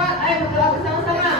cepat. Ayo berdoa bersama-sama.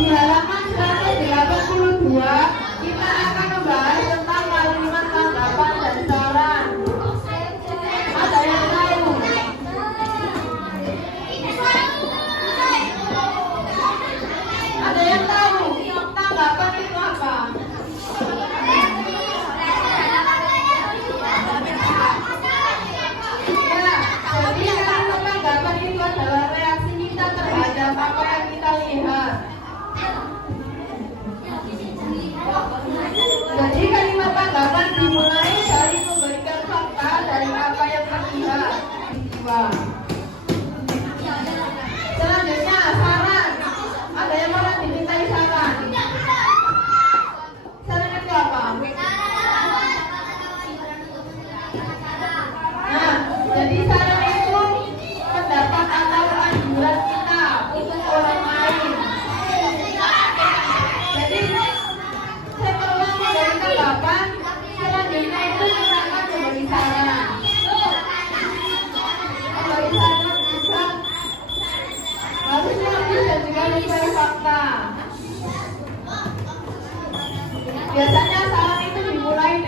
Di halaman 182 kita akan membahas tentang kalimat tanggapan dan saran. Ada yang tahu? Ada yang tahu tanggapan itu apa? Ya, jadi kalimat tanggapan itu adalah reaksi kita terhadap apa yang kita lihat. Jadi kalimat tanggapan dimulai dari memberikan fakta dari apa yang terlihat. Selanjutnya saran. Ada yang mau dimintai saran? Saran itu apa? Nah, jadi saran itu pendapat atau anjuran kita untuk orang lain. Jadi saya perlu memberi tanggapan, selanjutnya itu kita akan memberi saran. Memberi saran bisa harusnya lebih dan juga mencari fakta. Biasanya saran itu dimulai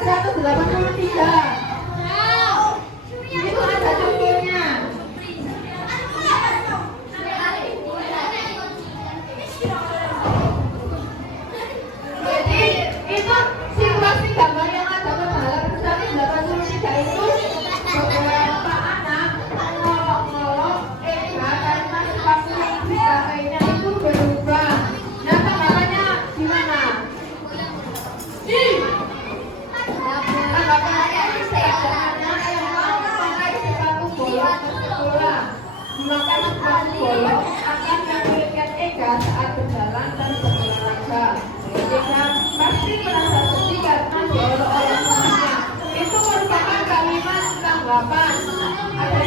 183. Itu ada contohnya. Jadi itu situasi gambar yang ada pada halaman 183 itu beberapa anak ngolok-ngolok karena sepatu yang dipakainya itu berubah. Nah, tanggapannya gimana? Tanggapannya seadanya yang mau memakai sepatu bolong ke sekolah memakai sepatu bolong akan menyulitkan Ega saat berjalan dan berolahraga. Ega pasti merasa sedih karena diolok oleh temannya. Itu merupakan kalimat tanggapan. Ada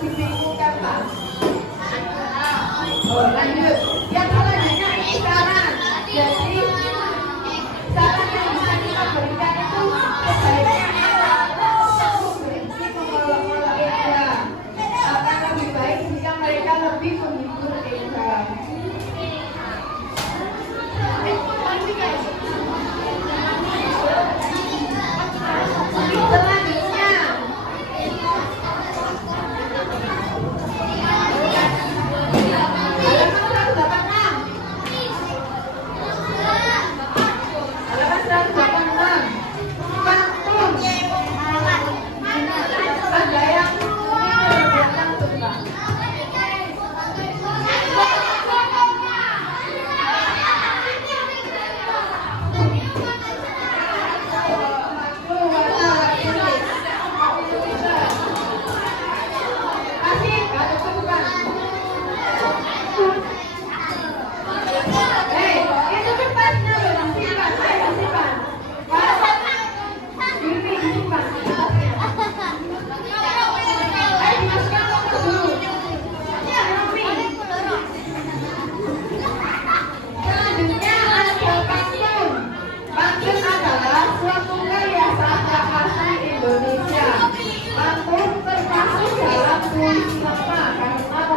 di buku kata. Lanjut. Yang selanjutnya ini saran. Jadi saran yang bisa kita berikan itu sebaiknya berhenti mengolok-olok Ega. Akan lebih baik jika mereka lebih menghibur Ega.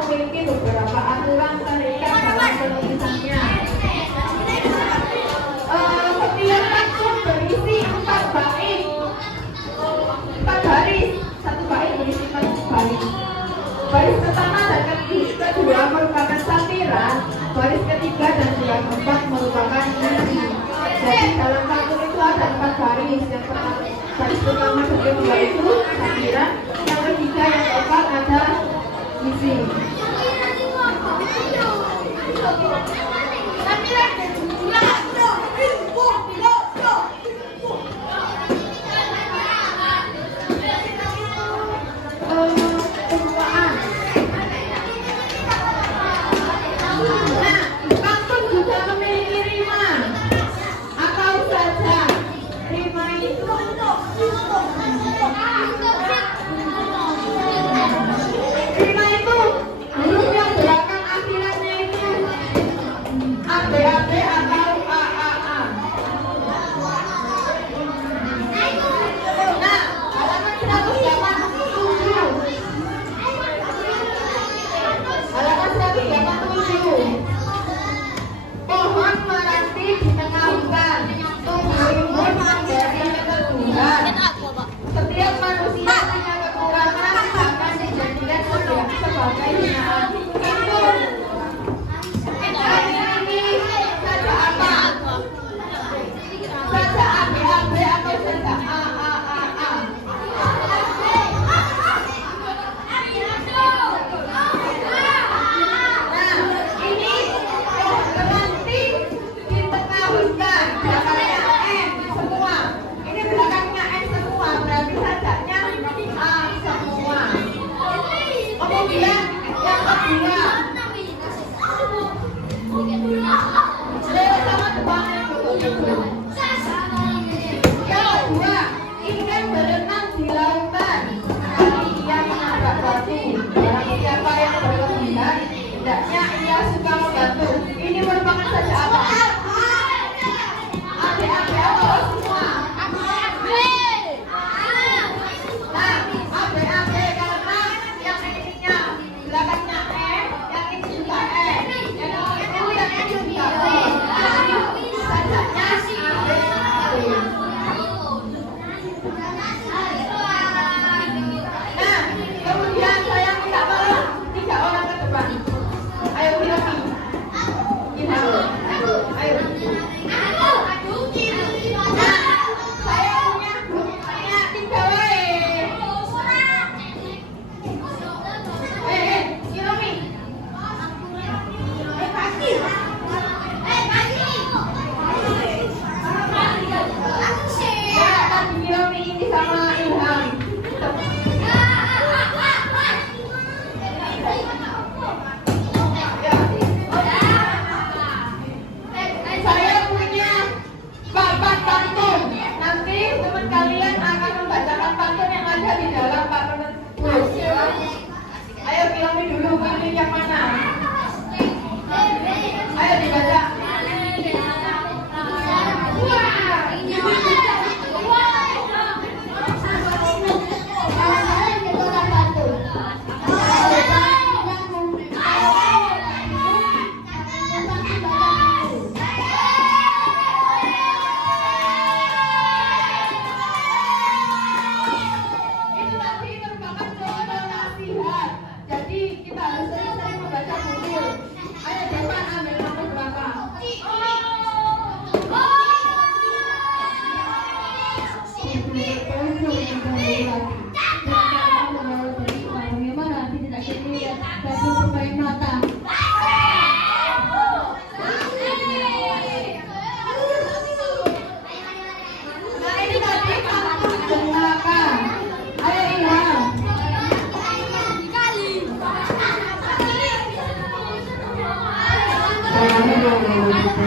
Selanjutnya beberapa aturan terikat dalam penulisannya. Setiap pantun berisi 4 bait, 4 baris, 1 bait berisi 4 baris. Baris pertama dan kedua merupakan satiran, baris ketiga dan yang keempat merupakan puisi. Jadi dalam pantun itu ada 4 baris. Yang pertama, baris pertama dan kedua itu satiran, yang ketiga yang keempat ada puisi. Pantun juga memiliki rima atau saja. Rima itu huruf yang belakang akhirannya itu ABAB atau AAA. Nah, halaman 187. Halaman 187. Pohon meranti di tengah hutan, tumbuh rimbun menjadi keteduhan. Setiap manusia punya kekurangan akan dijadikan sebagai hinaan. Ini saja apa? Saja ABAB atau saja AAA? Nah, ini meranti di tengah hutan. Belakangnya N semua. Ini belakangnya N semua. Berarti sajanya A semua. Kemudian yang kedua, sama depannya dulu. Yang kedua, ikan berenang di lautan. Kali ia menabrak batu. Barang siapa yang berlebihan, hendaknya ia suka membantu. Ini merupakan saja apa? ABAB atau semua? Nah, ABAB karena yang ininya belakangnya E, yang ini juga E, yang ini juga E. Sajanya ABAB.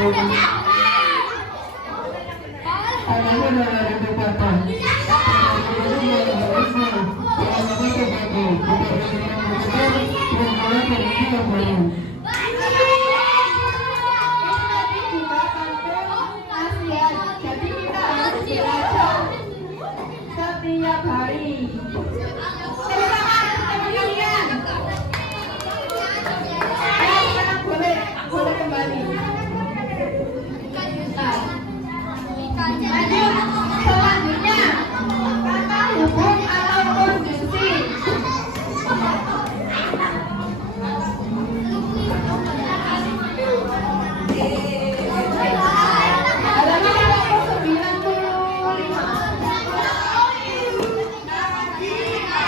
Tadi juga pantun nasihat. Jadi kita harus belajar setiap hari. Tepuk tangan teman-teman. Sekarang boleh kembali. Nah, lanjut. Selanjutnya, kata hubung atau konjungsi. Halaman 195.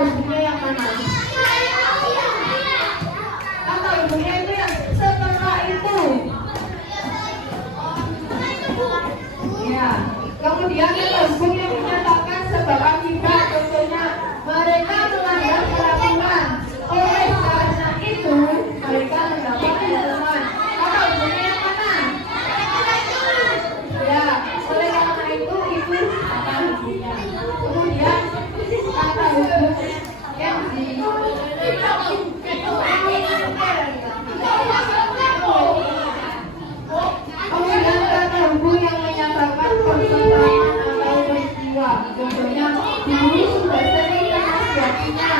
ibunya yang mana? Kata ibunya itu yang setelah itu. Ya. Kemudian kata hukum yang menyatakan sebab akibat, contohnya mereka melanggar peraturan. Oleh karena itu mereka mendapat hukuman. Kata hukumnya yang mana? Ya, oleh karena itu kata hukumnya. Kemudian kata hukum yang kemudian kata hukum yang menyatakan persoalan atau peristiwa. Contohnya dulu sudah sering terjadinya.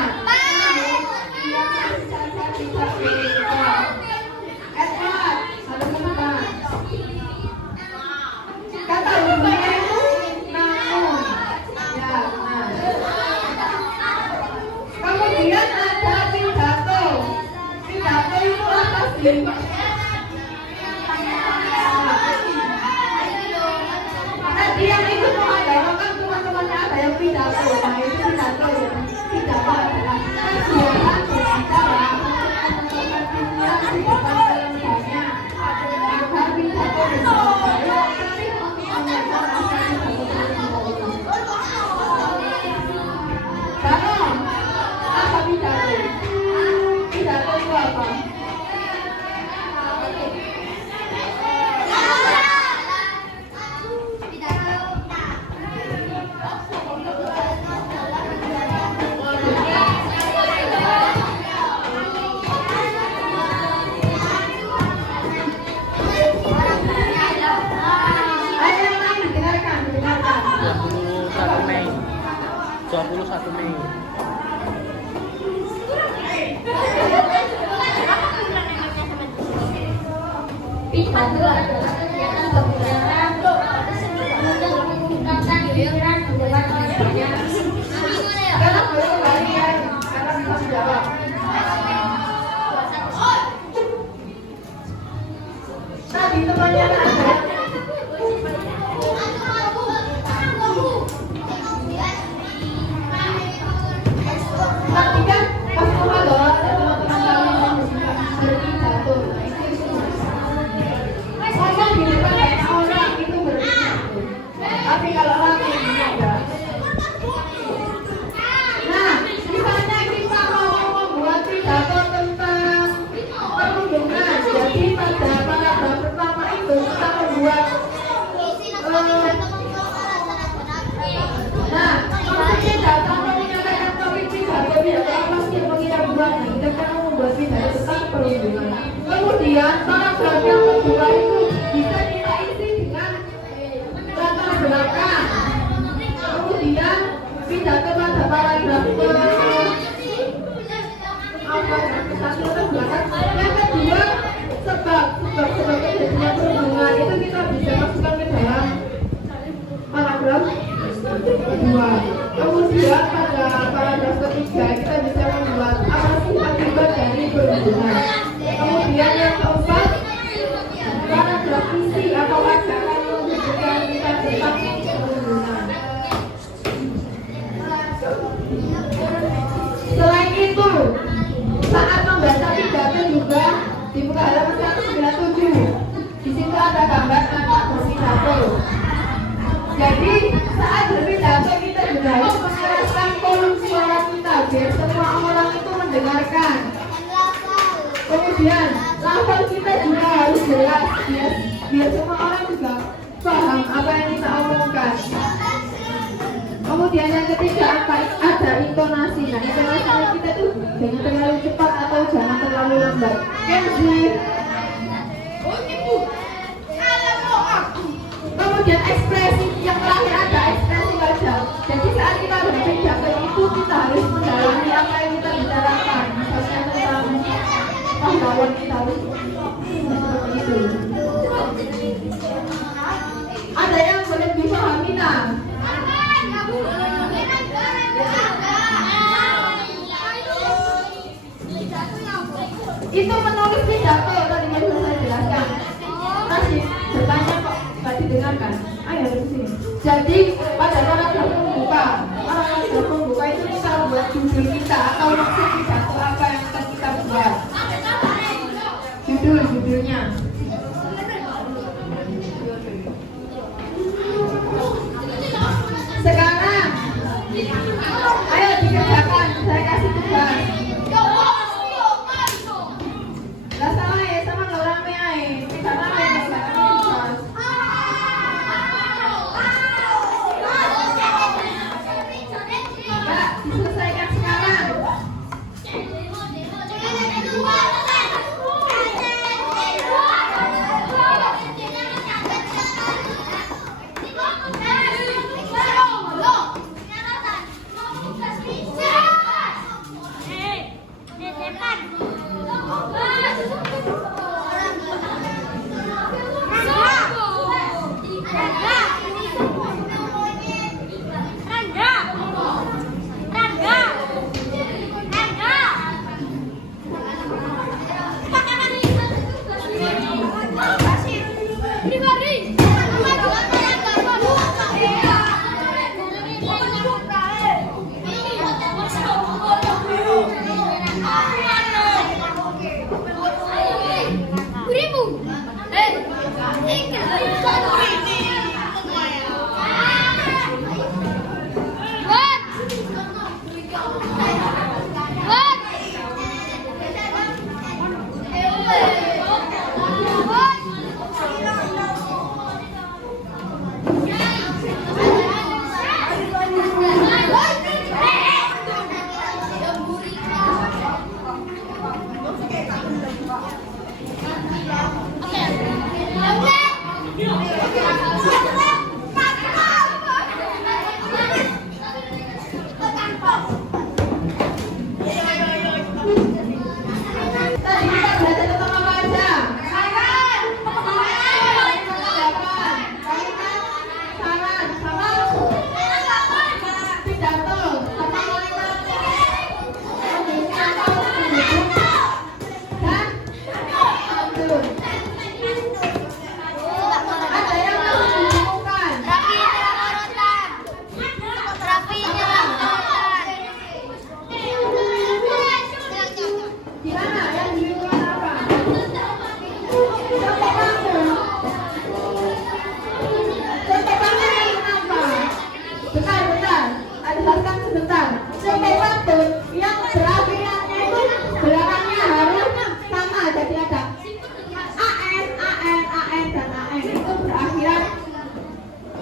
Kata hukumnya itu namun. Ya, nah. Kemudian ada pidato. Pidato itu apa sih? Tadi yang ikut menghadap kan teman-temannya ada yang pidato. Nah itu pidato ya. Pidato adalah kegiatan berbicara menyampaikan pikiran di depan lembaganya agar pidato bisa baik penting untuk menyampaikan rasa pidato. Karena apa pidato? Pidato itu apa? Ayo yang lain dengarkan. 21 Mei. Pidato adalah kegiatan berbicara untuk mengungkapkan pikiran di depan lembaganya. Sekarang boleh kembali ya, karena bisa menjawab. Tadi temannya ada. Tadi kan pas Ramadan ada teman-teman kalian yang berpidato. Nah itu ngomong di depan banyak orang itu berpidato. Tapi kalau rame ini ada. Nah, misalnya kita mau membuat pidato tentang perundungan. Jadi pada paragraf pertama itu kita membuat nah, maksudnya data mau menyampaikan topik pidato apa sih yang mau kita buat? Nah, kita kan mau membuat pidato tentang perundungan. Kemudian paragraf yang kedua itu bisa kita isi dengan latar belakang. Kemudian pidato pada paragraf yang kedua sebab terjadinya perundungan itu kita bisa masukkan ke dalam paragraf kedua. Kemudian pada paragraf ketiga kita bisa membuat apa sih akibat dari perundungan. Kemudian yang keempat paragraf isi atau ajaran menunjukkan kita tentang perundungan. Selain itu, saat membaca pidato juga dibuka halaman 197. Di situ ada gambar anak berpidato. Jadi saat berpidato kita juga harus mengeraskan volume suara kita biar semua orang itu mendengarkan. Kemudian lafal kita juga harus jelas biar semua orang juga paham apa yang kita omongkan. Kemudian yang ketiga ada intonasi. Nah intonasi kita tuh jangan terlalu cepat atau jangan terlalu lambat. Kenzi. Kemudian ekspresi yang terakhir ada ekspresi wajah. Jadi saat kita berpidato itu kita harus mendalami apa yang kita bicarakan. Misalnya tentang pahlawan kita harus seperti itu. Ada yang boleh dipahami nah? Itu menulis pidato tadi yang sudah saya jelaskan. Masih bertanya kok nggak didengarkan? Ayo dari sini. Jadi pada paragraf pembuka itu kita buat judul kita atau maksud pidato apa yang akan kita buat. Judulnya. Sekarang, ayo dikerjakan. Saya kasih tugas. Gak salah ya, sama gak rame aja. Tidak rame, gak tugas. Mbak, diselesaikan sekarang.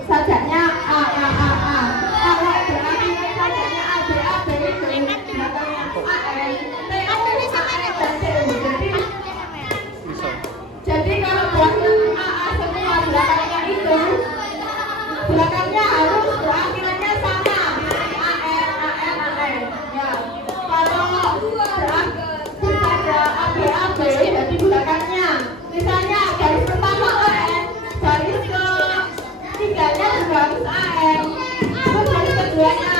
Sajaknya A, kalau berakhiran sajaknya A, B, A, B itu belakangnya AN, T, O, AN, dan C. Jadi kalau berakhiran A semua belakangnya itu, belakangnya harus berakhirannya sama AN. Ya. Kalau ada AB, jadi belakangnya, misalnya garis pertama AN, garis ketiganya juga harus AN, terus garis keduanya